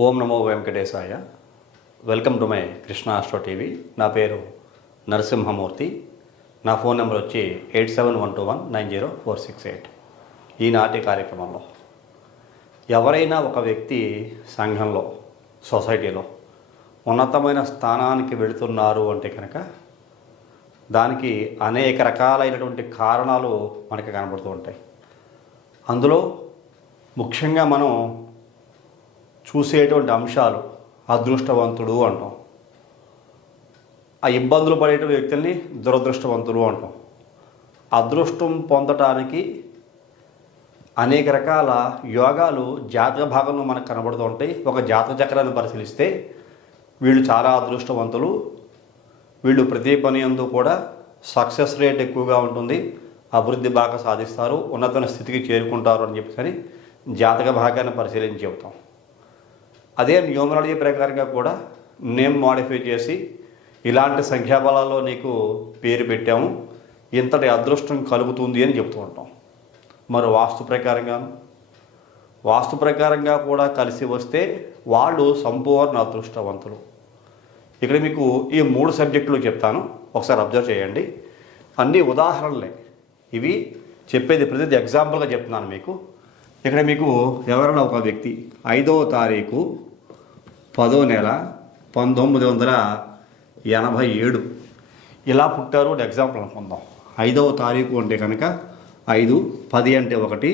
ఓం నమో వెంకటేశాయ. Welcome to my Krishna astro TV. నా పేరు నరసింహమూర్తి. నా ఫోన్ నెంబర్ వచ్చి 8712190468. ఈనాటి కార్యక్రమంలో ఎవరైనా ఒక వ్యక్తి సంఘంలో, సొసైటీలో ఉన్నతమైన స్థానానికి వెళుతున్నారు అంటే కనుక దానికి అనేక రకాలైనటువంటి కారణాలు మనకి కనబడుతూ ఉంటాయి. అందులో ముఖ్యంగా మనం చూసేటువంటి అంశాలు అదృష్టవంతుడు అంటాం. ఆ ఇబ్బందులు పడేటువంటి వ్యక్తుల్ని దురదృష్టవంతులు అంటాం. అదృష్టం పొందటానికి అనేక రకాల యోగాలు జాతక భాగంలో మనకు కనబడుతూ ఉంటాయి. ఒక జాతక చక్రాన్ని పరిశీలిస్తే వీళ్ళు చాలా అదృష్టవంతులు, వీళ్ళు ప్రతి పని యందు కూడా సక్సెస్ రేట్ ఎక్కువగా ఉంటుంది, అభివృద్ధి బాగా సాధిస్తారు, ఉన్నతమైన స్థితికి చేరుకుంటారు అని చెప్పేసి జాతక భాగాన్ని పరిశీలించి చెబుతాం. అదే న్యూమరాలజీ ప్రకారంగా కూడా నేమ్ మాడిఫై చేసి ఇలాంటి సంఖ్యాబలాల్లో నీకు పేరు పెట్టాము, ఇంతటి అదృష్టం కలుగుతుంది అని చెప్తూ ఉంటాం. మరి వాస్తు ప్రకారంగా కూడా కలిసి వస్తే వాళ్ళు సంపూర్ణ అదృష్టవంతులు. ఇక్కడ మీకు ఈ 3 సబ్జెక్టులు చెప్తాను, ఒకసారి అబ్జర్వ్ చేయండి. అన్ని ఉదాహరణలే ఇవి, చెప్పేది ప్రతిదీ ఎగ్జాంపుల్గా చెప్తున్నాను మీకు. ఇక్కడ మీకు ఎవరైనా ఒక వ్యక్తి 5వ తారీఖు 10వ నెల 1987 ఇలా పుట్టారు అని ఎగ్జాంపుల్ అనుకుందాం. 5వ తారీఖు అంటే కనుక 5, 10 అంటే 1,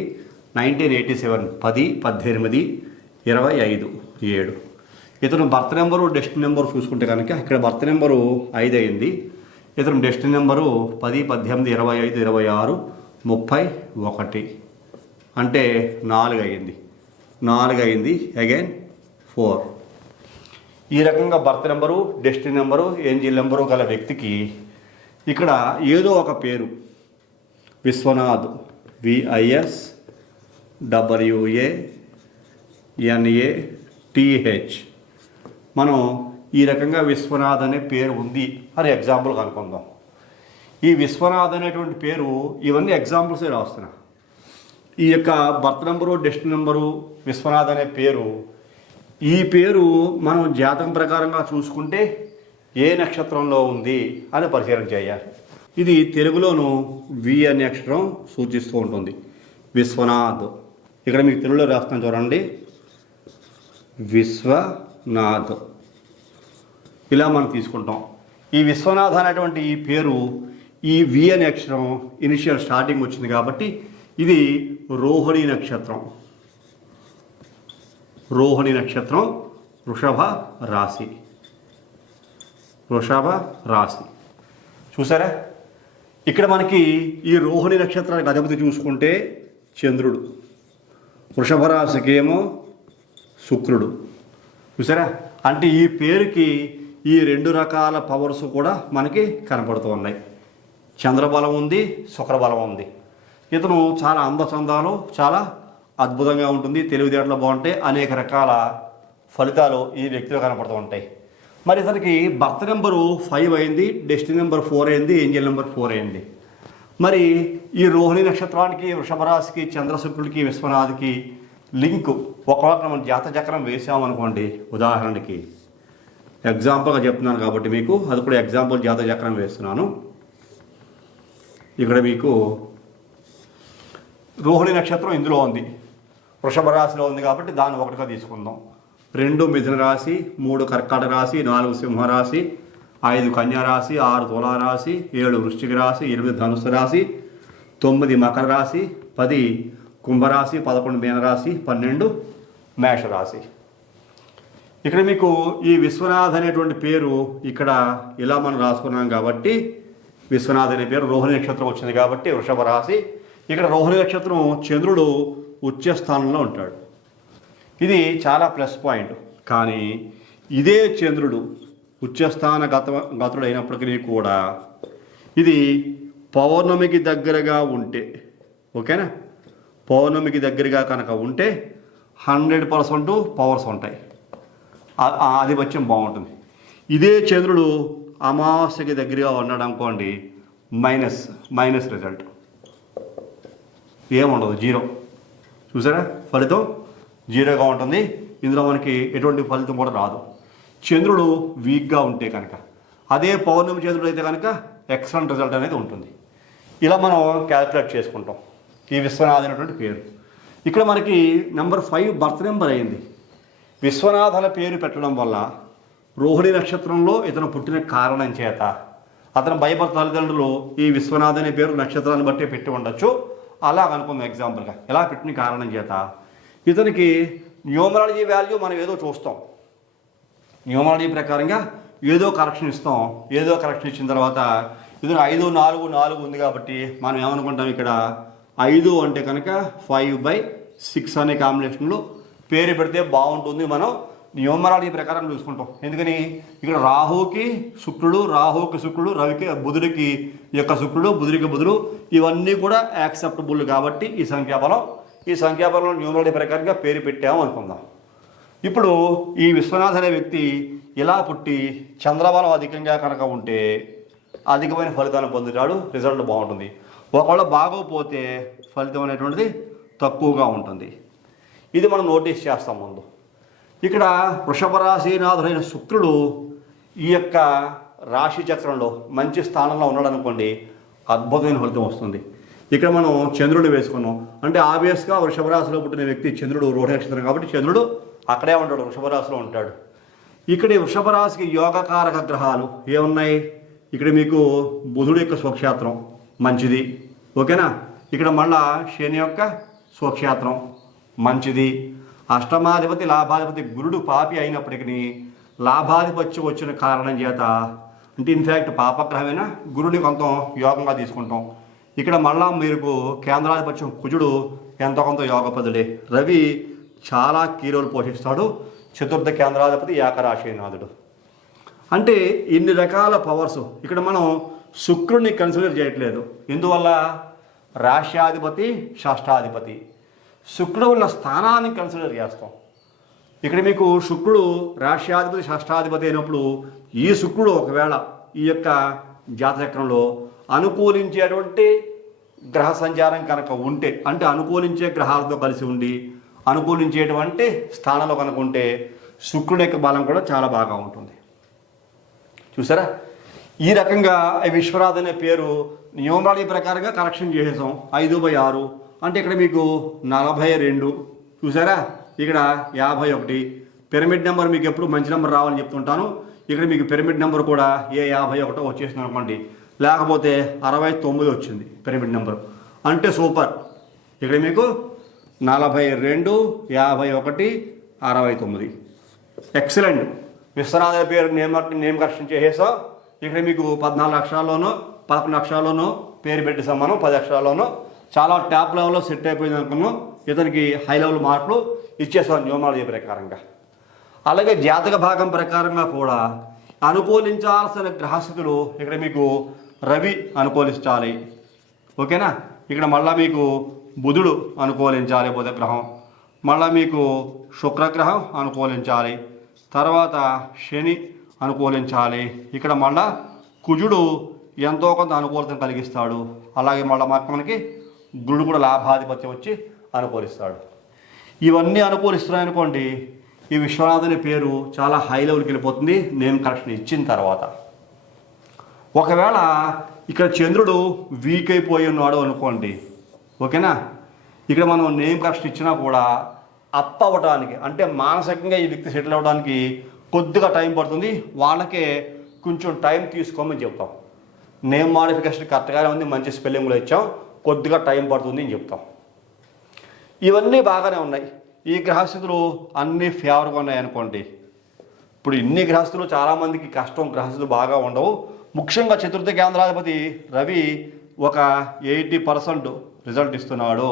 1987 10, 18, 25, 7. ఇతను బర్త్ నెంబరు డెస్టినీ నెంబరు చూసుకుంటే కనుక ఇక్కడ బర్త్ నెంబరు 5 అయింది, ఇతను డెస్టినీ నెంబరు 10, 18, 25, 26, 31 అంటే 4 అయింది, అగైన్ 4. ఈ రకంగా birth number, destiny number, angel number గల వ్యక్తికి ఇక్కడ ఏదో ఒక పేరు విశ్వనాథ్, VISWANATH, మనం ఈ రకంగా విశ్వనాథ్ అనే పేరు ఉంది అని ఎగ్జాంపుల్ కనుక్కుందాం. ఈ విశ్వనాథ్ అనేటువంటి పేరు, ఇవన్నీ ఎగ్జాంపుల్సే రాస్తున్నా. ఈ యొక్క birth number, destiny number, Vishwanath అనే పేరు, ఈ పేరు మనం జాతకం ప్రకారంగా చూసుకుంటే ఏ నక్షత్రంలో ఉంది అని పరిశీలన చేయాలి. ఇది తెలుగులోను వి అనే అక్షరం సూచిస్తూ ఉంటుంది, విశ్వనాథ్. ఇక్కడ మీకు తెలుగులో రాస్తాను చూడండి, విశ్వనాథ్. ఇలా మనం తీసుకుంటాం. ఈ విశ్వనాథ్ అనేటువంటి ఈ పేరు, ఈ వి అనే అక్షరం ఇనిషియల్ స్టార్టింగ్ వచ్చింది కాబట్టి ఇది రోహిణి నక్షత్రం. వృషభ రాశి. చూసారా, ఇక్కడ మనకి ఈ రోహిణి నక్షత్రానికి అధిపతి చూసుకుంటే చంద్రుడు, వృషభ రాశికి ఏమో శుక్రుడు. చూసారా, అంటే ఈ పేరుకి ఈ 2 రకాల పవర్స్ కూడా మనకి కనపడుతూ ఉన్నాయి. చంద్రబలం ఉంది, శుక్రబలం ఉంది. ఇతను చాలా అందచందాలు, చాలా అద్భుతంగా ఉంటుంది, తెలివితేటలు బాగుంటాయి, అనేక రకాల ఫలితాలు ఈ వ్యక్తిలో కనపడుతూ ఉంటాయి. మరి ఇతనికి బర్త్ నెంబరు 5 అయింది, డెస్టినీ నెంబర్ 4 అయింది, ఏంజల్ నెంబర్ 4 అయింది. మరి ఈ రోహిణి నక్షత్రానికి, వృషభ రాశికి, చంద్రశుక్రుడికి, విశ్వనాథ్కి లింక్ ఒకవేళ మనం జాతచక్రం వేసామనుకోండి, ఉదాహరణకి ఎగ్జాంపుల్గా చెప్తున్నాను కాబట్టి మీకు అది కూడా ఎగ్జాంపుల్ జాతచక్రం వేస్తున్నాను. ఇక్కడ మీకు రోహిణి నక్షత్రం ఇందులో ఉంది, వృషభ రాశిలో ఉంది కాబట్టి దాన్ని ఒకటిగా తీసుకుందాం. 2 మిథున రాశి, 3 కర్కాటక రాశి, 4 సింహరాశి, 5 కన్యా రాశి, 6 తులారాశి, 7 వృశ్చిక రాశి, 8 ధనుస్సు రాశి, 9 మకర రాశి, 10 కుంభరాశి, 11 మీనరాశి, 12 మేషరాశి. ఇక్కడ మీకు ఈ విశ్వనాథ్ అనేటువంటి పేరు ఇక్కడ ఇలా మనం రాసుకున్నాం కాబట్టి, విశ్వనాథ్ అనే పేరు రోహిణి నక్షత్రం వచ్చింది కాబట్టి వృషభ రాశి. ఇక్కడ రోహిణి నక్షత్రం చంద్రుడు ఉచ్చ స్థానంలో ఉంటాడు, ఇది చాలా ప్లస్ పాయింట్. కానీ ఇదే చంద్రుడు ఉచ్చస్థాన గతుడు అయినప్పటికీ కూడా ఇది పౌర్ణమికి దగ్గరగా ఉంటే, ఓకేనా, పౌర్ణమికి దగ్గరగా కనుక ఉంటే 100% పవర్స్ ఉంటాయి, ఆధిపత్యం బాగుంటుంది. ఇదే చంద్రుడు అమావాస్యకి దగ్గరగా ఉన్నాడు అనుకోండి, మైనస్ రిజల్ట్, ఏముండదు, 0. చూసారా, ఫలితం జీరోగా ఉంటుంది. ఇందులో మనకి ఎటువంటి ఫలితం కూడా రాదు. చంద్రుడు వీక్గా ఉంటే కనుక, అదే పౌర్ణమి చంద్రుడు అయితే కనుక ఎక్సలెంట్ రిజల్ట్ అనేది ఉంటుంది. ఇలా మనం క్యాలిక్యులేట్ చేసుకుంటాం ఈ విశ్వనాథ్ అనేటువంటి పేరు. ఇక్కడ మనకి నెంబర్ 5 బర్త్ నెంబర్ అయింది. విశ్వనాథల పేరు పెట్టడం వల్ల రోహిణి నక్షత్రంలో ఇతను పుట్టిన కారణం చేత అతను భయపడ తల్లిదండ్రులు ఈ విశ్వనాథ్ అనే పేరు నక్షత్రాన్ని బట్టి పెట్టి ఉండొచ్చు. అలా అనుకుందాం ఎగ్జాంపుల్గా. ఎలా పెట్టిన కారణం చేత ఇతనికి న్యూమరాలజీ వాల్యూ మనం ఏదో చూస్తాం, న్యూమరాలజీ ప్రకారంగా ఏదో కరెక్షన్ ఇస్తాం. ఏదో కరెక్షన్ ఇచ్చిన తర్వాత ఇతను 5, 4, 4 ఉంది కాబట్టి మనం ఏమనుకుంటాం, ఇక్కడ 5 అంటే కనుక 5/6 అనే కాంబినేషన్లో పేరు పెడితే బాగుంటుంది. మనం న్యూమరాలజీ ప్రకారం చూసుకుంటాం. ఎందుకని ఇక్కడ రాహుకి శుక్రుడు, రవికి బుధుడికి యొక్క శుక్రుడు, బుధుడికి బుధుడు, ఇవన్నీ కూడా యాక్సెప్టబుల్ కాబట్టి ఈ సంఖ్యాబలం న్యూమరాలజీ ప్రకారంగా పేరు పెట్టాము అనుకుందాం. ఇప్పుడు ఈ విశ్వనాథ్ అనే వ్యక్తి ఇలా పుట్టి చంద్రబలం అధికంగా కనుక ఉంటే అధికమైన ఫలితాన్ని పొందుతాడు, రిజల్ట్ బాగుంటుంది. ఒకవేళ బాగోపోతే ఫలితం అనేటువంటిది తక్కువగా ఉంటుంది. ఇది మనం నోటీస్ చేస్తాం ముందు. ఇక్కడ వృషభ రాశినాథుడైన శుక్రుడు ఈ యొక్క రాశి చక్రంలో మంచి స్థానంలో ఉన్నాడు అనుకోండి, అద్భుతమైన ఫలితం వస్తుంది. ఇక్కడ మనం చంద్రుడు వేసుకున్నాం అంటే ఆబ్వియస్గా వృషభ రాశిలో పుట్టిన వ్యక్తి చంద్రుడు రోహిణి నక్షత్రం కాబట్టి చంద్రుడు అక్కడే ఉంటాడు, వృషభ రాశిలో ఉంటాడు. ఇక్కడ ఈ వృషభ రాశికి యోగకారక గ్రహాలు ఏమున్నాయి, ఇక్కడ మీకు బుధుడు యొక్క స్వక్షేత్రం మంచిది, ఓకేనా. ఇక్కడ మళ్ళా శని యొక్క స్వక్షేత్రం మంచిది. అష్టమాధిపతి లాభాధిపతి గురుడు పాపి అయినప్పటికీ లాభాధిపత్యం వచ్చిన కారణం చేత అంటే ఇన్ఫ్యాక్ట్ పాపగ్రహమైన గురుడిని కొంత యోగంగా తీసుకుంటాం. ఇక్కడ మళ్ళా మీకు కేంద్రాధిపత్యం కుజుడు ఎంతో కొంత యోగపదుడే. రవి చాలా కీ రోల్ పోషిస్తాడు, చతుర్థ కేంద్రాధిపతి ఏకరాశినాథుడు. అంటే ఇన్ని రకాల పవర్స్ ఇక్కడ మనం శుక్రుడిని కన్సిడర్ చేయట్లేదు. ఎందువల్ల రాశ్యాధిపతి షష్ఠాధిపతి, శుక్రుడు ఉన్న స్థానాన్ని కన్సిడర్ చేస్తాం. ఇక్కడ మీకు శుక్రుడు రాశ్యాధిపతి షష్ఠాధిపతి అయినప్పుడు ఈ శుక్రుడు ఒకవేళ ఈ యొక్క జాతచక్రంలో అనుకూలించేటువంటి గ్రహ సంచారం కనుక ఉంటే, అంటే అనుకూలించే గ్రహాలతో కలిసి ఉండి అనుకూలించేటువంటి స్థానంలో కనుక ఉంటే శుక్రుడి యొక్క బలం కూడా చాలా బాగా ఉంటుంది. చూసారా, ఈ రకంగా విశ్వనాథ్ అనే పేరు న్యూమరాలజీ ప్రకారంగా కరెక్షన్ చేసేసాం. 5/6 అంటే ఇక్కడ మీకు 42. చూసారా, ఇక్కడ 51. పిరమిడ్ నెంబర్ మీకు ఎప్పుడు మంచి నెంబర్ రావాలని చెప్తుంటాను. ఇక్కడ మీకు పిరమిడ్ నెంబర్ కూడా 51 వచ్చేసింది అనుకోండి, లేకపోతే 69 వచ్చింది పిరమిడ్ నెంబర్ అంటే సూపర్. ఇక్కడ మీకు 42, 51, 69 ఎక్సలెంట్. విశ్వనాథ పేరు నేమ్ కరెక్షన్ చేసేసాం. ఇక్కడ మీకు 14 అక్షరాల్లోనో 11 అక్షరాల్లోనో పేరు పెట్టేసాం మనం, 10 అక్షరాల్లోనో చాలా టాప్ లెవెల్లో సెట్ అయిపోయింది అనుకున్నాం. ఇతనికి హై లెవెల్ మార్కులు ఇచ్చేసాం న్యూమరాలజీ ప్రకారంగా. అలాగే జాతక భాగం ప్రకారంగా కూడా అనుకూలించాల్సిన గ్రహస్థితులు ఇక్కడ మీకు రవి అనుకూలించాలి, ఓకేనా. ఇక్కడ మళ్ళీ మీకు బుధుడు అనుకూలించాలి, బుధ గ్రహం. మళ్ళీ మీకు శుక్రగ్రహం అనుకూలించాలి, తర్వాత శని అనుకూలించాలి. ఇక్కడ మళ్ళా కుజుడు ఎంతో కొంత అనుకూలత కలిగిస్తాడు. అలాగే మళ్ళీ మనకి గురుడు కూడా లాభాధిపత్యం వచ్చి అనుకూలిస్తాడు. ఇవన్నీ అనుకూలిస్తున్నాయనుకోండి, ఈ విశ్వనాథుని పేరు చాలా హై లెవెల్కి వెళ్ళిపోతుంది నేమ్ కరెక్షన్ ఇచ్చిన తర్వాత. ఒకవేళ ఇక్కడ చంద్రుడు వీక్ అయిపోయి ఉన్నాడు అనుకోండి, ఓకేనా. ఇక్కడ మనం నేమ్ కరెక్షన్ ఇచ్చినా కూడా అప్ అవ్వడానికి అంటే మానసికంగా ఈ వ్యక్తి సెటిల్ అవ్వడానికి కొద్దిగా టైం పడుతుంది. వాళ్ళకే కొంచెం టైం తీసుకోమని చెప్తాం. నేమ్ మాడిఫికేషన్ కరెక్ట్గానే ఉంది, మంచి స్పెల్లింగ్లో ఇచ్చాం, కొద్దిగా టైం పడుతుంది అని చెప్తాం. ఇవన్నీ బాగానే ఉన్నాయి. ఈ గ్రహస్థితులు అన్నీ ఫేవర్గా ఉన్నాయి అనుకోండి. ఇప్పుడు ఇన్ని గ్రహస్థులు చాలామందికి కష్టం, గ్రహస్థులు బాగా ఉండవు. ముఖ్యంగా చతుర్థ కేంద్రాధిపతి రవి ఒక 80% రిజల్ట్ ఇస్తున్నాడు.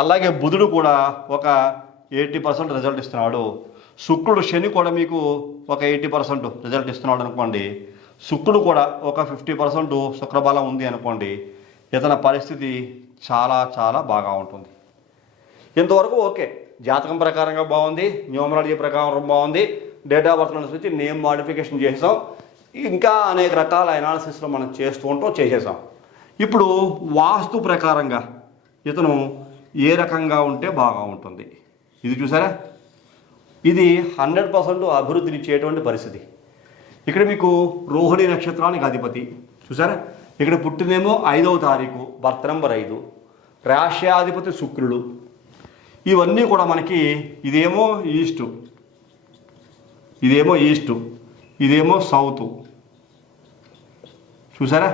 అలాగే బుధుడు కూడా ఒక 80% రిజల్ట్ ఇస్తున్నాడు. శుక్రుడు శని కూడా మీకు ఒక 80% రిజల్ట్ ఇస్తున్నాడు అనుకోండి. శుక్రుడు కూడా ఒక 50% శుక్రబలం ఉంది అనుకోండి. ఇతని పరిస్థితి చాలా చాలా బాగా ఉంటుంది. ఇంతవరకు ఓకే, జాతకం ప్రకారంగా బాగుంది, న్యూమరాలజీ ప్రకారం బాగుంది, డేట్ ఆఫ్ బర్త్ నుంచి నేమ్ మాడిఫికేషన్ చేసాం, ఇంకా అనేక రకాల అనాలిసిస్లో మనం చేస్తూ ఉంటాం, చేసేసాం. ఇప్పుడు వాస్తు ప్రకారంగా ఇతను ఏ రకంగా ఉంటే బాగా ఉంటుంది ఇది చూసారా. ఇది 100% అభివృద్ధినిచ్చేటువంటి పరిస్థితి. ఇక్కడ మీకు రోహిణి నక్షత్రానికి అధిపతి చూసారా, ఇక్కడ పుట్టినేమో 5వ తారీఖు, బర్త్ నెంబర్ 5, రాశ్యాధిపతి శుక్రుడు. ఇవన్నీ కూడా మనకి ఇదేమో ఈస్టు, ఇదేమో సౌత్ చూసారా,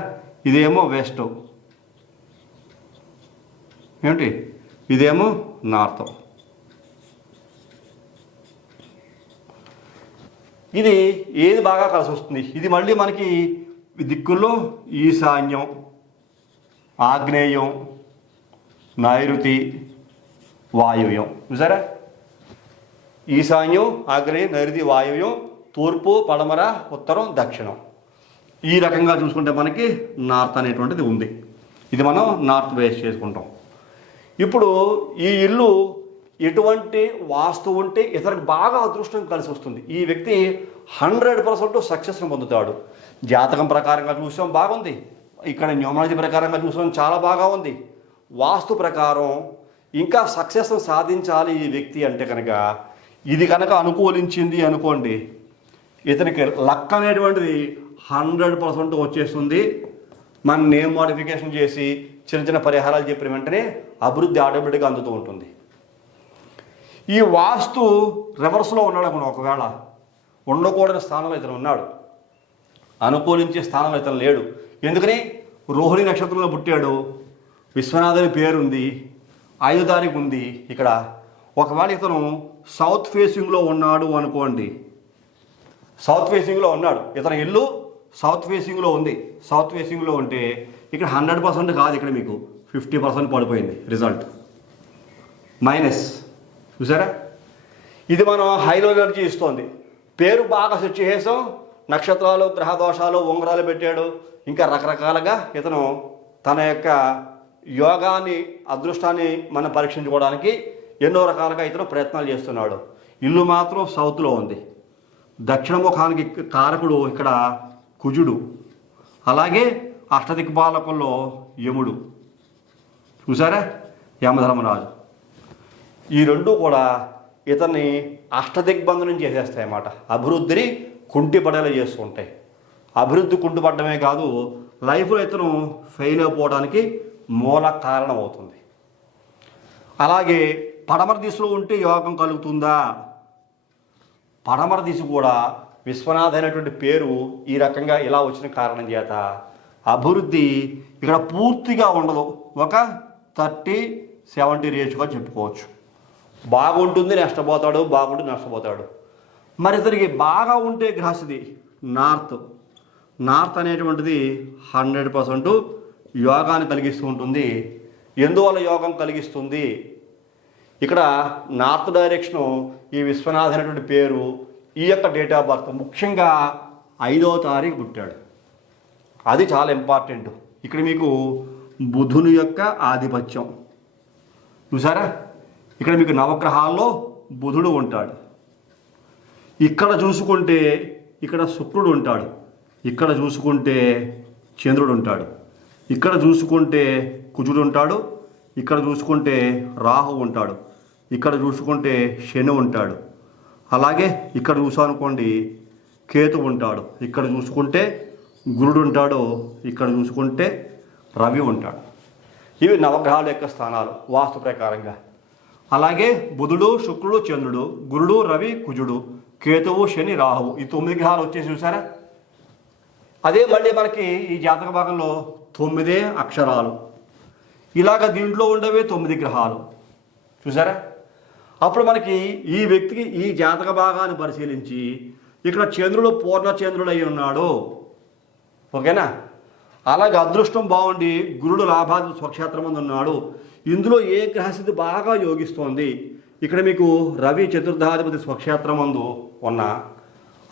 ఇదేమో వెస్ట్, ఏమిటి ఇదేమో నార్త్. ఇది ఏది బాగా కలిసి వస్తుంది? ఇది మళ్ళీ మనకి దిక్కుల్లో ఈశాన్యం, ఆగ్నేయం, నైరుతి, వాయువ్యం చూసారా. ఈశాన్యం, ఆగ్నేయం, నైరుతి, వాయువ్యం, తూర్పు, పడమర, ఉత్తరం, దక్షిణం. ఈ రకంగా చూసుకుంటే మనకి నార్త్ అనేటువంటిది ఉంది. ఇది మనం నార్త్ బేస్ చేసుకుంటాం. ఇప్పుడు ఈ ఇల్లు ఎటువంటి వాస్తు ఉంటే ఇతనికి బాగా అదృష్టం కలిసి వస్తుంది. ఈ వ్యక్తి 100% సక్సెస్ని పొందుతాడు. జాతకం ప్రకారంగా చూసాం బాగుంది, ఇక్కడ న్యూమరాలజీ ప్రకారంగా చూసాం చాలా బాగా ఉంది. వాస్తు ప్రకారం ఇంకా సక్సెస్ సాధించాలి ఈ వ్యక్తి అంటే కనుక ఇది కనుక అనుకూలించింది అనుకోండి, ఇతనికి లక్ అనేటువంటిది 100% వచ్చేస్తుంది. మన నేమ్ మోడిఫికేషన్ చేసి చిన్న చిన్న పరిహారాలు చెప్పిన వెంటనే అభివృద్ధి ఆటోమేటిక్గా అందుతూ ఉంటుంది. ఈ వాస్తు రివర్స్లో ఉన్నాడు అనుకోండి, ఒకవేళ ఉండకూడని స్థానంలో ఇతను ఉన్నాడు, అనుకూలించే స్థానంలో ఇతను లేడు. ఎందుకని? రోహిణి నక్షత్రంలో పుట్టాడు, విశ్వనాథుని పేరుంది, 5వ తారీఖు ఉంది ఇక్కడ. ఒకవేళ ఇతను సౌత్ ఫేసింగ్లో ఉన్నాడు అనుకోండి, సౌత్ ఫేసింగ్లో ఉన్నాడు, ఇతని ఇల్లు సౌత్ ఫేసింగ్లో ఉంది. సౌత్ ఫేసింగ్లో ఉంటే ఇక్కడ 100% కాదు, ఇక్కడ మీకు 50% పడిపోయింది రిజల్ట్, మైనస్ చూసారా. ఇది మనం హైలో ఎనర్జీ ఇస్తోంది. పేరు బాగా సెట్ చేసాం, నక్షత్రాలు, గ్రహ దోషాలు, ఉంగరాలు పెట్టాడు, ఇంకా రకరకాలుగా ఇతను తన యొక్క యోగాన్ని, అదృష్టాన్ని మనం పరీక్షించుకోవడానికి ఎన్నో రకాలుగా ఇతను ప్రయత్నాలు చేస్తున్నాడు. ఇల్లు మాత్రం సౌత్లో ఉంది. దక్షిణ ముఖానికి కారకుడు ఇక్కడ కుజుడు, అలాగే అష్టదిక్పాలకుల్లో యముడు చూసారా, యమధర్మరాజు. ఈ రెండు కూడా ఇతన్ని అష్టదిగ్బంధనం చేసేస్తాయన్నమాట. అభివృద్ధిని కుంటిపడేలా చేస్తూ ఉంటాయి. అభివృద్ధి కుంటుపడమే కాదు, లైఫ్లో ఇతను ఫెయిల్ అయిపోవడానికి మూల కారణం అవుతుంది. అలాగే పడమర దిశలో ఉంటే యోగం కలుగుతుందా? పడమర దిశ కూడా విశ్వనాథ్ అయినటువంటి పేరు ఈ రకంగా ఇలా వచ్చిన కారణం చేత అభివృద్ధి ఇక్కడ పూర్తిగా ఉండదు. ఒక 30-70 రేషుగా చెప్పుకోవచ్చు. బాగుంటుంది నష్టపోతాడు, బాగుంటుంది నష్టపోతాడు. మరి ఇతనికి బాగా ఉంటే గ్రహస్థితి నార్త్ అనేటువంటిది 100% యోగాన్ని కలిగిస్తూ ఉంటుంది. ఎందువల్ల యోగం కలిగిస్తుంది? ఇక్కడ నార్త్ డైరెక్షను ఈ విశ్వనాథ్ అనేటువంటి పేరు, ఈ యొక్క డేట్ ఆఫ్ బర్త్, ముఖ్యంగా 5వ తారీఖు పుట్టాడు. అది చాలా ఇంపార్టెంట్. ఇక్కడ మీకు బుధుని యొక్క ఆధిపత్యం చూసారా. ఇక్కడ మీకు నవగ్రహాల్లో బుధుడు ఉంటాడు. ఇక్కడ చూసుకుంటే ఇక్కడ శుక్రుడు ఉంటాడు, ఇక్కడ చూసుకుంటే చంద్రుడు ఉంటాడు, ఇక్కడ చూసుకుంటే కుజుడు ఉంటాడు, ఇక్కడ చూసుకుంటే రాహు ఉంటాడు, ఇక్కడ చూసుకుంటే శని ఉంటాడు, అలాగే ఇక్కడ చూసానుకోండి కేతు ఉంటాడు, ఇక్కడ చూసుకుంటే గురుడు ఉంటాడు, ఇక్కడ చూసుకుంటే రవి ఉంటాడు. ఇవి నవగ్రహాల యొక్క స్థానాలు వాస్తు ప్రకారంగా. అలాగే బుధుడు, శుక్రుడు, చంద్రుడు, గురుడు, రవి, కుజుడు, కేతువు, శని, రాహువు, ఈ 9 గ్రహాలు వచ్చేసి చూసారా. అదే మళ్ళీ మనకి ఈ జాతక భాగంలో 9 అక్షరాలు, ఇలాగ దీంట్లో ఉండవే 9 గ్రహాలు చూసారా. అప్పుడు మనకి ఈ వ్యక్తికి ఈ జాతక భాగాన్ని పరిశీలించి ఇక్కడ చంద్రుడు పూర్ణచంద్రుడు అయి ఉన్నాడు, ఓకేనా. అలాగే అదృష్టం బాగుండి గురుడు లాభాది స్వక్షేత్రం మందు ఉన్నాడు. ఇందులో ఏ గ్రహస్థితి బాగా యోగిస్తోంది? ఇక్కడ మీకు రవి చతుర్థాధిపతి స్వక్షేత్రం మందు ఉన్నా,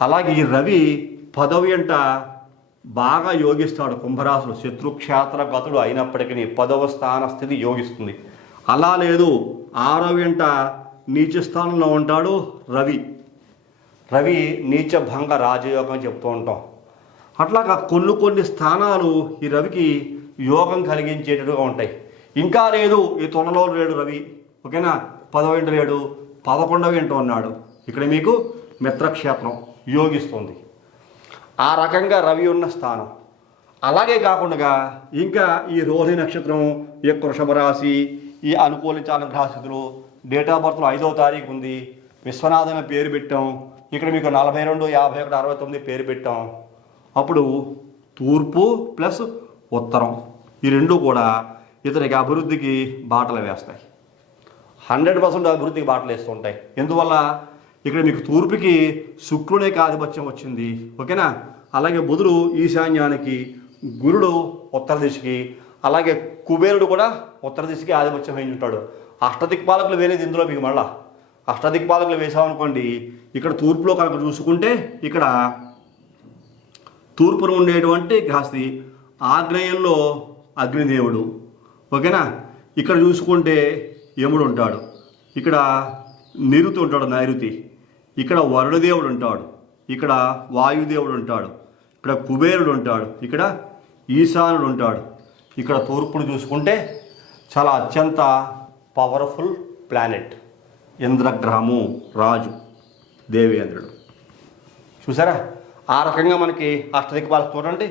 అలాగే ఈ రవి 10వ ఎంట బాగా యోగిస్తాడు. కుంభరాశులు శత్రుక్షేత్ర గతుడు అయినప్పటికీ 10వ స్థాన స్థితి యోగిస్తుంది. అలా లేదు, 6వ ఎంట నీచ స్థానంలో ఉంటాడు రవి నీచ భంగ రాజయోగం చెప్తూ ఉంటాం. అట్లాగా కొన్ని స్థానాలు ఈ రవికి యోగం కలిగించేటట్టుగా ఉంటాయి. ఇంకా లేదు, ఈ తులలో లేడు రవి, ఓకేనా. 10వ ఇంట లేడు, 11వ ఇంట ఉన్నాడు, ఇక్కడ మీకు మిత్రక్షేత్రం యోగిస్తుంది. ఆ రకంగా రవి ఉన్న స్థానం. అలాగే కాకుండా ఇంకా ఈ రోహిణి నక్షత్రం, ఈ వృషభ రాశి, ఈ అనుకూలించాలని గ్రహస్థితులు, డేట్ ఆఫ్ బర్త్లో 5వ తారీఖు ఉంది, విశ్వనాథన పేరు పెట్టాం. ఇక్కడ మీకు 42, 51, 69 పేరు పెట్టాం. అప్పుడు తూర్పు ప్లస్ ఉత్తరం ఈ రెండు కూడా ఇతనికి అభివృద్ధికి బాటలు వేస్తాయి. 100% అభివృద్ధికి బాటలు వేస్తుంటాయి. ఎందువల్ల ఇక్కడ మీకు తూర్పుకి శుక్రునికి ఆధిపత్యం వచ్చింది, ఓకేనా. అలాగే బుధుడు ఈశాన్యానికి, గురుడు ఉత్తర దిశకి, అలాగే కుబేరుడు కూడా ఉత్తర దిశకి ఆధిపత్యం వేసి ఉంటాడు. అష్టదిక్పాలకులు వేరేది ఇందులో మీకు మళ్ళా అష్టదిక్పాలకులు వేసామనుకోండి, ఇక్కడ తూర్పులో కనుక చూసుకుంటే ఇక్కడ తూర్పున ఉండేటువంటి గ్రహస్థి, ఆగ్నేయంలో అగ్నిదేవుడు, ఓకేనా. ఇక్కడ చూసుకుంటే యముడు ఉంటాడు, ఇక్కడ నిరుతి ఉంటాడు నైరుతి, ఇక్కడ వరుణదేవుడు ఉంటాడు, ఇక్కడ వాయుదేవుడు ఉంటాడు, ఇక్కడ కుబేరుడు ఉంటాడు, ఇక్కడ ఈశానుడు ఉంటాడు. ఇక్కడ తూర్పును చూసుకుంటే చాలా అత్యంత పవర్ఫుల్ ప్లానెట్ ఇంద్రగ్రహము, రాజు దేవేంద్రుడు. చూసారా, ఆ రకంగా మనకి అష్టదిక్పాలకు చూడండి,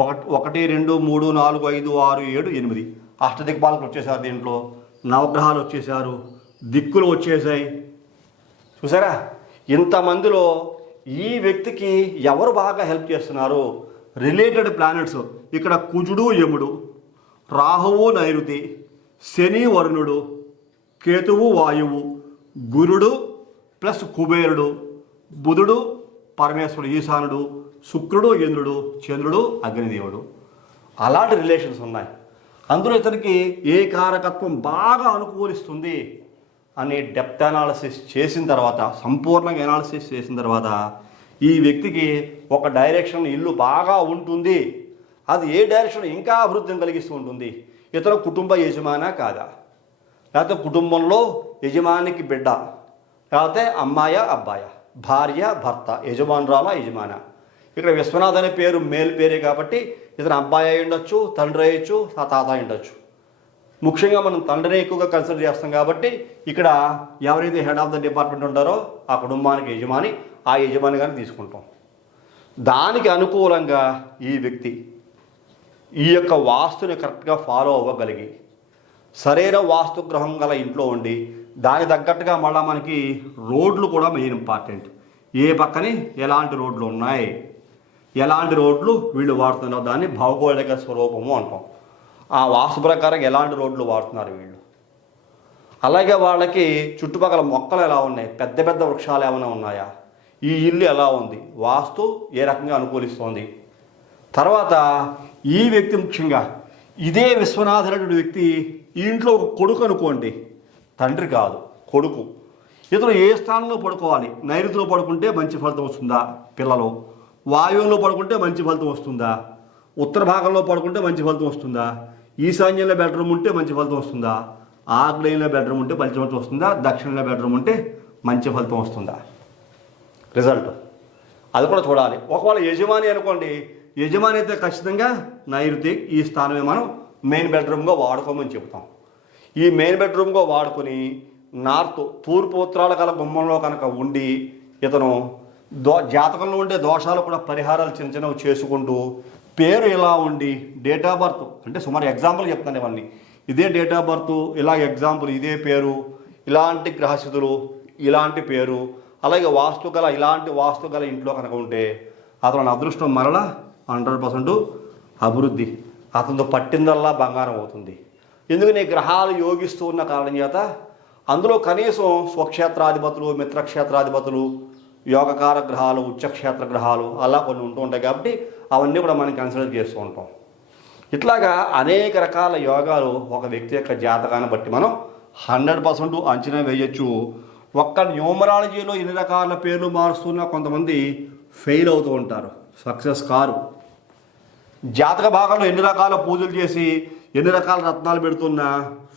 1, 2, 3, 4, 5, 6, 7, 8 అష్టదిక్పాలకు వచ్చేసారు. దీంట్లో నవగ్రహాలు వచ్చేసారు, దిక్కులు వచ్చేసాయి. చూసారా, ఇంతమందిలో ఈ వ్యక్తికి ఎవరు బాగా హెల్ప్ చేస్తున్నారు? Related planets. ఇక్కడ కుజుడు యముడు, రాహువు నైరుతి, శని వరుణుడు, కేతువు వాయువు, గురుడు ప్లస్ కుబేరుడు, బుధుడు పరమేశ్వరుడు ఈశానుడు, శుక్రుడు ఇంద్రుడు, చంద్రుడు అగ్నిదేవుడు. అలాంటి రిలేషన్స్ ఉన్నాయి. అందులో ఇతనికి ఏ కారకత్వం బాగా అనుకూలిస్తుంది అని డెప్త్ అనాలిసిస్ చేసిన తర్వాత, సంపూర్ణంగా అనాలిసిస్ చేసిన తర్వాత ఈ వ్యక్తికి ఒక డైరెక్షన్ ఇల్లు బాగా ఉంటుంది. అది ఏ డైరెక్షన్ ఇంకా అభివృద్ధిని కలిగిస్తూ ఉంటుంది. ఇతర కుటుంబ యజమానా కాదా, లేకపోతే కుటుంబంలో యజమానికి బిడ్డ, లేకపోతే అమ్మాయ అబ్బాయ, భార్య భర్త, యజమానురాల యజమాన. ఇక్కడ విశ్వనాథ్ అనే పేరు మేలు పేరే కాబట్టి ఇతను అబ్బాయి అయి ఉండొచ్చు, తండ్రి అయ్యొచ్చు, తాత అయి ఉండొచ్చు. ముఖ్యంగా మనం తండ్రిని ఎక్కువగా కన్సిడర్ చేస్తాం కాబట్టి ఇక్కడ ఎవరైతే హెడ్ ఆఫ్ ద డిపార్ట్మెంట్ ఉంటారో ఆ కుటుంబానికి యజమాని, ఆ యజమాని గారిని తీసుకుంటాం. దానికి అనుకూలంగా ఈ వ్యక్తి ఈ యొక్క వాస్తుని కరెక్ట్గా ఫాలో అవ్వగలిగి సరైన వాస్తుగ్రహం గల ఇంట్లో ఉండి దాని తగ్గట్టుగా మళ్ళీ మనకి రోడ్లు కూడా మెయిన్ ఇంపార్టెంట్. ఏ పక్కని ఎలాంటి రోడ్లు ఉన్నాయి, ఎలాంటి రోడ్లు వీళ్ళు వాడుతున్నారో దాన్ని భౌగోళిక స్వరూపము అంటాం. ఆ వాస్తు ప్రకారం ఎలాంటి రోడ్లు వాడుతున్నారు వీళ్ళు. అలాగే వాళ్ళకి చుట్టుపక్కల మొక్కలు ఎలా ఉన్నాయి, పెద్ద పెద్ద వృక్షాలు ఏమైనా ఉన్నాయా, ఈ ఇల్లు ఎలా ఉంది, వాస్తు ఏ రకంగా అనుకూలిస్తోంది. తర్వాత ఈ వ్యక్తి ముఖ్యంగా ఇదే విశ్వనాథనుడు వ్యక్తి ఈ ఇంట్లో ఒక కొడుకు అనుకోండి, తండ్రి కాదు కొడుకు. ఇతను ఏ స్థానంలో పడుకోవాలి? నైరుతిలో పడుకుంటే మంచి ఫలితం వస్తుందా పిల్లలు, వాయువులో పడుకుంటే మంచి ఫలితం వస్తుందా, ఉత్తర భాగంలో పడుకుంటే మంచి ఫలితం వస్తుందా, ఈశాన్యంలో బెడ్రూమ్ ఉంటే మంచి ఫలితం వస్తుందా, ఆగ్నేయంలో బెడ్రూమ్ ఉంటే మంచి ఫలితం వస్తుందా, దక్షిణంలో బెడ్రూమ్ ఉంటే మంచి ఫలితం వస్తుందా, రిజల్ట్ అది కూడా చూడాలి. ఒకవేళ యజమాని అనుకోండి, యజమాని అయితే ఖచ్చితంగా నైరుతి ఈ స్థానమే మనం మెయిన్ బెడ్రూమ్గా వాడుకోమని చెబుతాం. ఈ మెయిన్ బెడ్రూమ్గా వాడుకొని నార్త్ తూర్పు ఉత్తరాల గల గుమ్మంలో కనుక ఉండి ఇతను జాతకంలో ఉండే దోషాలు కూడా పరిహారాలు చిన్న చిన్నవి చేసుకుంటూ పేరు ఇలా ఉండి డేట్ ఆఫ్ బర్త్ అంటే సుమారు ఎగ్జాంపుల్ చెప్తాను ఇవన్నీ, ఇదే డేట్ ఆఫ్ బర్త్, ఇలా ఎగ్జాంపుల్ ఇదే పేరు, ఇలాంటి గ్రహస్థితులు, ఇలాంటి పేరు, అలాగే వాస్తుగల ఇలాంటి వాస్తుగల ఇంట్లో కనుక ఉంటే అతని అదృష్టం మరలా 100% అభివృద్ధి, అతనితో పట్టిందల్లా బంగారం అవుతుంది. ఎందుకని గ్రహాలు యోగిస్తూ ఉన్న కారణం చేత అందులో కనీసం స్వక్షేత్రాధిపతులు, మిత్రక్షేత్రాధిపతులు, యోగకార గ్రహాలు, ఉచ్చక్షేత్ర గ్రహాలు అలా కొన్ని ఉంటూ ఉంటాయి కాబట్టి అవన్నీ కూడా మనం కన్సిడర్ చేస్తూ ఉంటాం. ఇట్లాగా అనేక రకాల యోగాలు ఒక వ్యక్తి యొక్క జాతకాన్ని బట్టి మనం 100% అంచనా వేయచ్చు. ఒక్క న్యూమరాలజీలో ఎన్ని రకాల పేర్లు మారుస్తున్నా కొంతమంది ఫెయిల్ అవుతూ ఉంటారు, సక్సెస్ కారు. జాతక భాగంలో ఎన్ని రకాల పూజలు చేసి ఎన్ని రకాల రత్నాలు పెడుతున్నా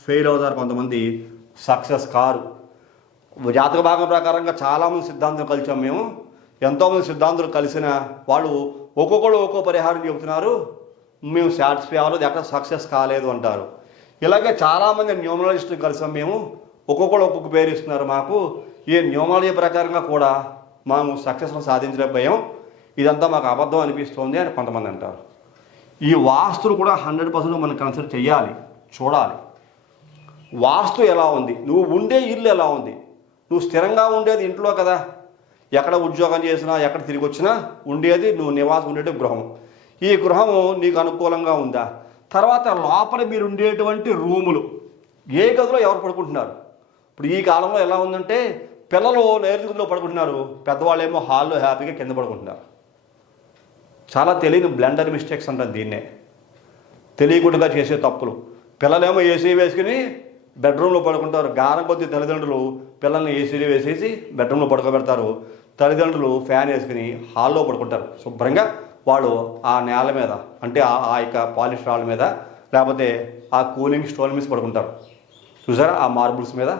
ఫెయిల్ అవుతారు కొంతమంది, సక్సెస్ కారు. జాతక భాగం ప్రకారంగా చాలామంది సిద్ధాంతులు కలిసాం మేము, ఎంతోమంది సిద్ధాంతులు కలిసిన వాళ్ళు ఒక్కొక్కరు ఒక్కో పరిహారం చెబుతున్నారు, మేము సాటిస్ఫై అవ్వలేదు, ఎక్కడ సక్సెస్ కాలేదు అంటారు. ఇలాగే చాలామంది న్యూమరాలజిస్టులు కలిసాం మేము, ఒక్కొక్కరు ఒక్కొక్క పేరు ఇస్తున్నారు, మాకు ఈ న్యూమాలజీ ప్రకారంగా కూడా మేము సక్సెస్ను సాధించలేకపోయాం, ఇదంతా మాకు అబద్ధం అనిపిస్తోంది అని కొంతమంది అంటారు. ఈ వాస్తులు కూడా 100% మనం కన్సిడర్ చేయాలి, చూడాలి. వాస్తు ఎలా ఉంది, నువ్వు ఉండే ఇల్లు ఎలా ఉంది, నువ్వు స్థిరంగా ఉండేది ఇంట్లో కదా, ఎక్కడ ఉద్యోగం చేసినా ఎక్కడ తిరిగి వచ్చినా ఉండేది నువ్వు నివాసం ఉండేటి గృహం. ఈ గృహము నీకు అనుకూలంగా ఉందా? తర్వాత లోపల మీరు ఉండేటువంటి రూములు, ఏ గదిలో ఎవరు పడుకుంటున్నారు? ఇప్పుడు ఈ కాలంలో ఎలా ఉందంటే పిల్లలు నైరుతిలో పడుకుంటున్నారు, పెద్దవాళ్ళు ఏమో హాల్లో హ్యాపీగా కింద పడుకుంటున్నారు. చాలా తెలియని బ్లెండర్ మిస్టేక్స్ అంటారు దీన్నే, తెలియకుండా చేసే తప్పులు. పిల్లలేమో ఏసీ వేసుకుని బెడ్రూమ్లో పడుకుంటారు, గారం కొద్ది తల్లిదండ్రులు పిల్లల్ని ఏసీలో వేసేసి బెడ్రూమ్లో పడుకోబెడతారు, తల్లిదండ్రులు ఫ్యాన్ వేసుకుని హాల్లో పడుకుంటారు. శుభ్రంగా వాళ్ళు ఆ నేల మీద, అంటే ఆ యొక్క పాలిష్ రాళ్ళ మీద, లేకపోతే ఆ కూలింగ్ స్టోన్ మీద పడుకుంటారు. చూసారా ఆ మార్బుల్స్ మీద?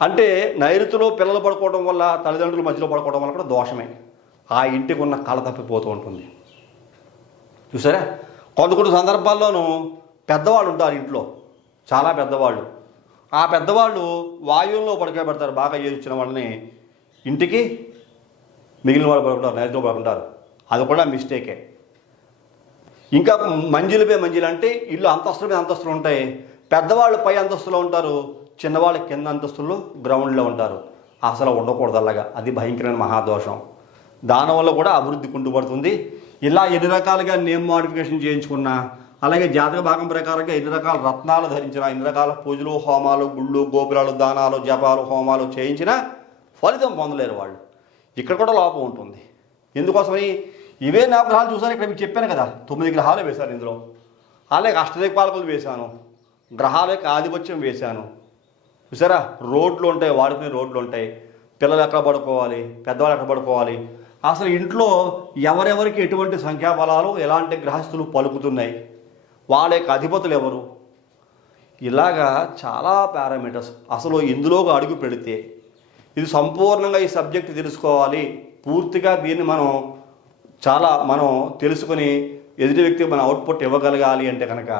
అంటే నైరుతిలో పిల్లలు పడుకోవడం వల్ల, తల్లిదండ్రుల మధ్యలో పడుకోవడం వల్ల కూడా దోషమే, ఆ ఇంటికి ఉన్న కళ తప్పిపోతూ ఉంటుంది. చూసారా? కొన్ని సందర్భాల్లోనూ పెద్దవాళ్ళు ఉంటారు ఇంట్లో, చాలా పెద్దవాళ్ళు. ఆ పెద్దవాళ్ళు వాయువుల్లో పడుకోబెడతారు, బాగా ఏది ఇచ్చిన వాళ్ళని ఇంటికి మిగిలిన వాళ్ళు పడుకుంటారు, నైరుతిలో పడుకుంటారు. అది కూడా మిస్టేకే. ఇంకా మంజిలపై మంజిలు అంటే ఇల్లు అంతస్తుల మీద అంతస్తులు ఉంటాయి, పెద్దవాళ్ళు పై అంతస్తులో ఉంటారు, చిన్నవాళ్ళు కింద అంతస్తుల్లో గ్రౌండ్లో ఉంటారు. అసలు ఉండకూడదు అలాగా, అది భయంకరమైన మహాదోషం. దానివల్ల కూడా అభివృద్ధి కుంటుపడుతుంది. ఇలా ఎన్ని రకాలుగా నేమ్ మోడిఫికేషన్ చేయించుకున్నా, అలాగే జాతక భాగం ప్రకారంగా ఎన్ని రకాల రత్నాలు ధరించినా, ఎన్ని రకాల పూజలు, హోమాలు, గుళ్ళు, గోపురాలు, దానాలు, జపాలు, హోమాలు చేయించినా ఫలితం పొందలేరు వాళ్ళు. ఇక్కడ కూడా లోపం ఉంటుంది. ఎందుకోసమని? ఇవే నా గ్రహాలు చూసాను, ఇక్కడ మీకు చెప్పాను కదా, 9 గ్రహాలు వేశాను ఇందులో. అలాగే అష్టదిక్పాలకులు వేశాను, గ్రహాల యొక్క ఆధిపత్యం వేశాను. చూసారా? రోడ్లు ఉంటాయి, వాడుకునే రోడ్లు ఉంటాయి, పిల్లలు ఎక్కడ పడుకోవాలి, పెద్దవాళ్ళు ఎక్కడ పడుకోవాలి, అసలు ఇంట్లో ఎవరెవరికి ఎటువంటి సంఖ్యాబలాలు, ఎలాంటి గ్రహస్థులు పలుకుతున్నాయి, వాళ్ళ యొక్క అధిపతులు ఎవరు, ఇలాగా చాలా పారామీటర్స్. అసలు ఇందులోకి అడుగు పెడితే ఇది సంపూర్ణంగా ఈ సబ్జెక్ట్ తెలుసుకోవాలి, పూర్తిగా దీన్ని మనం తెలుసుకొని ఎదుటి వ్యక్తికి మన అవుట్పుట్ ఇవ్వగలగాలి అంటే కనుక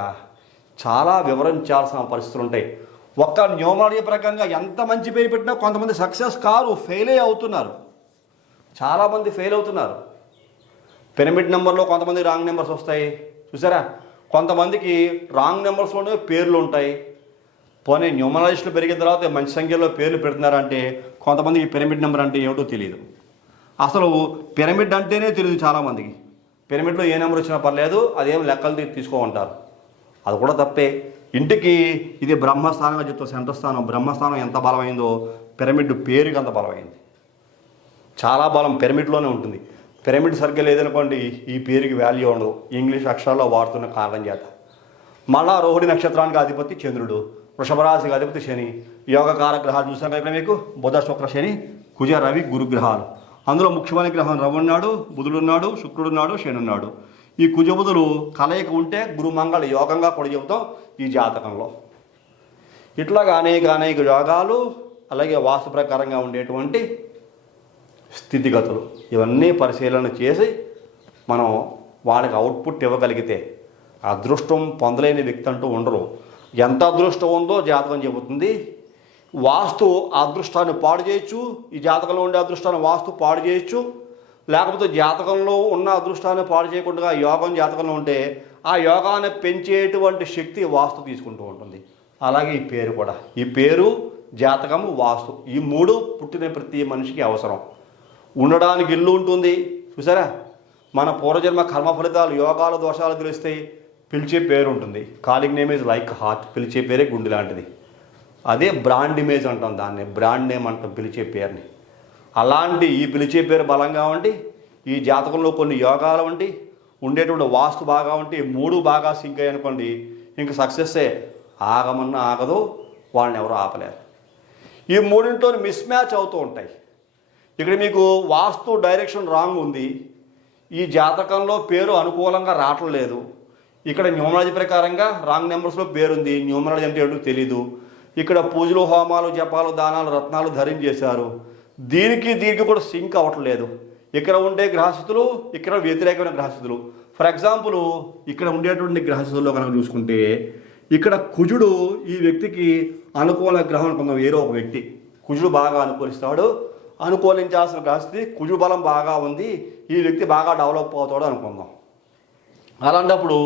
చాలా వివరించాల్సిన పరిస్థితులు ఉంటాయి. ఒక్క న్యూమరాలజీ ప్రకారంగా ఎంత మంచి పేరు పెట్టినా కొంతమంది సక్సెస్ కారు, ఫెయిలే అవుతున్నారు, చాలామంది ఫెయిల్ అవుతున్నారు. పిరమిడ్ నెంబర్లో కొంతమంది రాంగ్ నెంబర్స్ వస్తాయి, చూసారా? కొంతమందికి రాంగ్ నెంబర్స్లోనే పేర్లు ఉంటాయి. పోనీ న్యూమరాలజిస్టులు పెరిగిన తర్వాత మంచి సంఖ్యలో పేర్లు పెడుతున్నారంటే కొంతమందికి పిరమిడ్ నెంబర్ అంటే ఏమిటో తెలియదు. అసలు పిరమిడ్ అంటేనే తెలియదు చాలామందికి. పిరమిడ్లో ఏ నెంబర్ వచ్చినా పర్లేదు, అదేం లెక్కలు తీసుకోమంటారు, అది కూడా తప్పే. ఇంటికి ఇది బ్రహ్మస్థానంగా చెప్తా, సెంటర్ స్థానం. బ్రహ్మస్థానం ఎంత బలమైందో పిరమిడ్ పేరుకి అంత బలమైంది, చాలా బలం పిరమిడ్లోనే ఉంటుంది. పిరమిడ్ సరిగ్గా లేదనుకోండి, ఈ పేరుకి వాల్యూ ఉండదు, ఇంగ్లీష్ అక్షరాల్లో వాడుతున్న కారణం చేత. మళ్ళా రోహిణి నక్షత్రానికి అధిపతి చంద్రుడు, వృషభ రాశికి అధిపతి శని. యోగకార గ్రహాలు చూసాం కదా మీకు, బుధ, శుక్ర, శని, కుజ, రవి, గురు గ్రహాలు. అందులో ముఖ్యమైన గ్రహం రవి ఉన్నాడు, బుధుడు ఉన్నాడు, శుక్రుడు ఉన్నాడు, శని ఉన్నాడు. ఈ కుజ బుధులు కలయిక ఉంటే గురు మంగళ యోగంగా కూడా చెబుతాం ఈ జాతకంలో. ఇట్లాగా అనేక యోగాలు, అలాగే వాస్తు ప్రకారంగా ఉండేటువంటి స్థితిగతులు, ఇవన్నీ పరిశీలన చేసి మనం వాళ్ళకి అవుట్పుట్ ఇవ్వగలిగితే అదృష్టం పొందలేని వ్యక్తి అంటూ ఉండరు. ఎంత అదృష్టం ఉందో జాతకం చెబుతుంది. వాస్తు అదృష్టాన్ని పాడు చేయొచ్చు, ఈ జాతకంలో ఉండే అదృష్టాన్ని వాస్తు పాడు చేయొచ్చు, లేకపోతే జాతకంలో ఉన్న అదృష్టాన్ని పాడు చేయకుండా యోగం జాతకంలో ఉంటే ఆ యోగాన్ని పెంచేటువంటి శక్తి వాస్తు తీసుకుంటూ ఉంటుంది. అలాగే ఈ పేరు కూడా, ఈ పేరు, జాతకము, వాస్తు, ఈ మూడు పుట్టిన ప్రతి మనిషికి అవసరం. ఉండడానికి ఇల్లు ఉంటుంది, చూసారా? మన పూర్వజన్మ కర్మ ఫలితాలు, యోగాల దోషాలు తెలుస్తాయి, పిలిచే పేరు ఉంటుంది. Calling name is like heart, పిలిచే పేరే గుండె లాంటిది. అదే బ్రాండ్ ఇమేజ్ అంటాం, దాన్ని బ్రాండ్ నేమ్ అంటాం పిలిచే పేరుని. అలాంటి ఈ పిలిచే పేరు బలంగా ఉండి, ఈ జాతకంలో కొన్ని యోగాలు ఉండి, ఉండేటువంటి వాస్తు బాగా ఉంటే, మూడు బాగా సింక్ అయ్యి అనుకోండి, ఇంక సక్సెస్సే. ఆగమన్నా ఆగదు, వాళ్ళని ఎవరు ఆపలేరు. ఈ మూడింటితో మిస్ మ్యాచ్ అవుతూ ఉంటాయి. ఇక్కడ మీకు వాస్తు డైరెక్షన్ రాంగ్ ఉంది, ఈ జాతకంలో పేరు అనుకూలంగా రావట్లేదు. ఇక్కడ న్యూమరాలజీ ప్రకారంగా రాంగ్ నెంబర్స్లో పేరుంది, న్యూమరాలజీ అంటే ఏంటో తెలీదు. ఇక్కడ పూజలు, హోమాలు, జపాలు, దానాలు, రత్నాలు ధరించేశారు, దీనికి కూడా సింక్ అవ్వట్లేదు. ఇక్కడ ఉండే గ్రహస్థితులు, ఇక్కడ వ్యతిరేకమైన గ్రహస్థితులు. ఫర్ ఎగ్జాంపుల్, ఇక్కడ ఉండేటువంటి గ్రహస్థితుల్లో కనుక చూసుకుంటే, ఇక్కడ కుజుడు ఈ వ్యక్తికి అనుకూల గ్రహం అనుకుందాం, ఏదో ఒక వ్యక్తి కుజుడు బాగా అనుకూలిస్తాడు. అనుకూలించాల్సిన గ్రహస్థితి కుజుడు బలం బాగా ఉంది, ఈ వ్యక్తి బాగా డెవలప్ అవుతాడు అనుకుందాం. అలాంటప్పుడు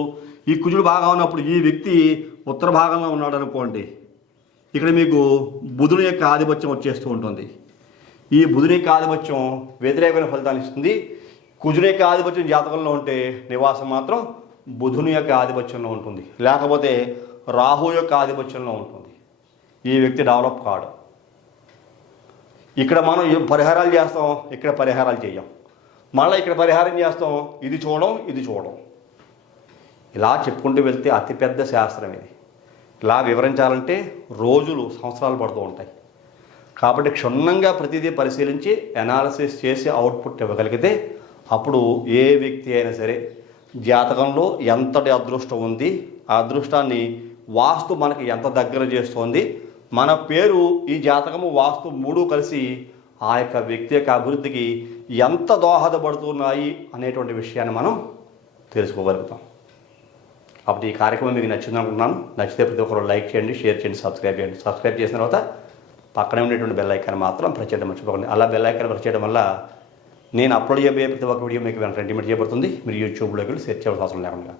ఈ కుజుడు బాగా ఉన్నప్పుడు ఈ వ్యక్తి ఉత్తర భాగంలో ఉన్నాడు అనుకోండి, ఇక్కడ మీకు బుధుని యొక్క ఆధిపత్యం వచ్చేస్తూ ఉంటుంది. ఈ బుధుని యొక్క ఆధిపత్యం వ్యతిరేకమైన ఫలితాన్ని ఇస్తుంది. కుజుని యొక్క ఆధిపత్యం జాతకంలో ఉంటే నివాసం మాత్రం బుధుని యొక్క ఆధిపత్యంలో ఉంటుంది, లేకపోతే రాహు యొక్క ఆధిపత్యంలో ఉంటుంది. ఈ వ్యక్తి డెవలప్ కాడు. ఇక్కడ మనం పరిహారాలు చేస్తాం, ఇక్కడ పరిహారాలు చేయం, మళ్ళీ ఇక్కడ పరిహారం చేస్తాం, ఇది చూడడం. ఇలా చెప్పుకుంటూ వెళ్తే అతిపెద్ద శాస్త్రం ఇది. ఇలా వివరించాలంటే రోజులు సంవత్సరాలు పడుతూ ఉంటాయి. కాబట్టి క్షుణ్ణంగా ప్రతిదీ పరిశీలించి అనాలిసిస్ చేసి అవుట్పుట్ ఇవ్వగలిగితే అప్పుడు ఏ వ్యక్తి అయినా సరే జాతకంలో ఎంతటి అదృష్టం ఉంది, ఆ అదృష్టాన్ని వాస్తు మనకి ఎంత దగ్గర చేస్తోంది, మన పేరు ఈ జాతకము వాస్తు మూడు కలిసి ఆ యొక్క వ్యక్తి యొక్క అభివృద్ధికి ఎంత దోహదపడుతున్నాయి అనేటువంటి విషయాన్ని మనం తెలుసుకోగలుగుతాం. అప్పుడు ఈ కార్యక్రమం మీకు నచ్చింది అనుకుంటున్నాను. నచ్చితే ప్రతి ఒక్కరు లైక్ చేయండి, షేర్ చేయండి, సబ్స్క్రైబ్ చేయండి. సబ్స్క్రైబ్ చేసిన తర్వాత పక్కనే ఉండేటువంటి బెల్ ఐకాన్ మాత్రం ప్రెస్ చేయడం మర్చిపోకండి. అలా బెల్ ఐకాన్ ప్రెస్ చేయడం వల్ల నేను అప్లోడ్ చేయబోయే ప్రతి ఒక్క వీడియో మీకు వెంటనే ఇంటిమేట్ చేయబడుతుంది. మీరు యూట్యూబ్లోకి వెళ్ళి సెర్చ్ చేయాల్సిన అవసరం లేకుండా.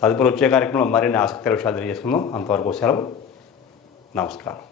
తదుపరి వచ్చే కార్యక్రమంలో మరిన్ని ఆసక్తికర విషయాలు తెలియజేసుకుందాం. అంతవరకు సెలవు. నమస్కారం.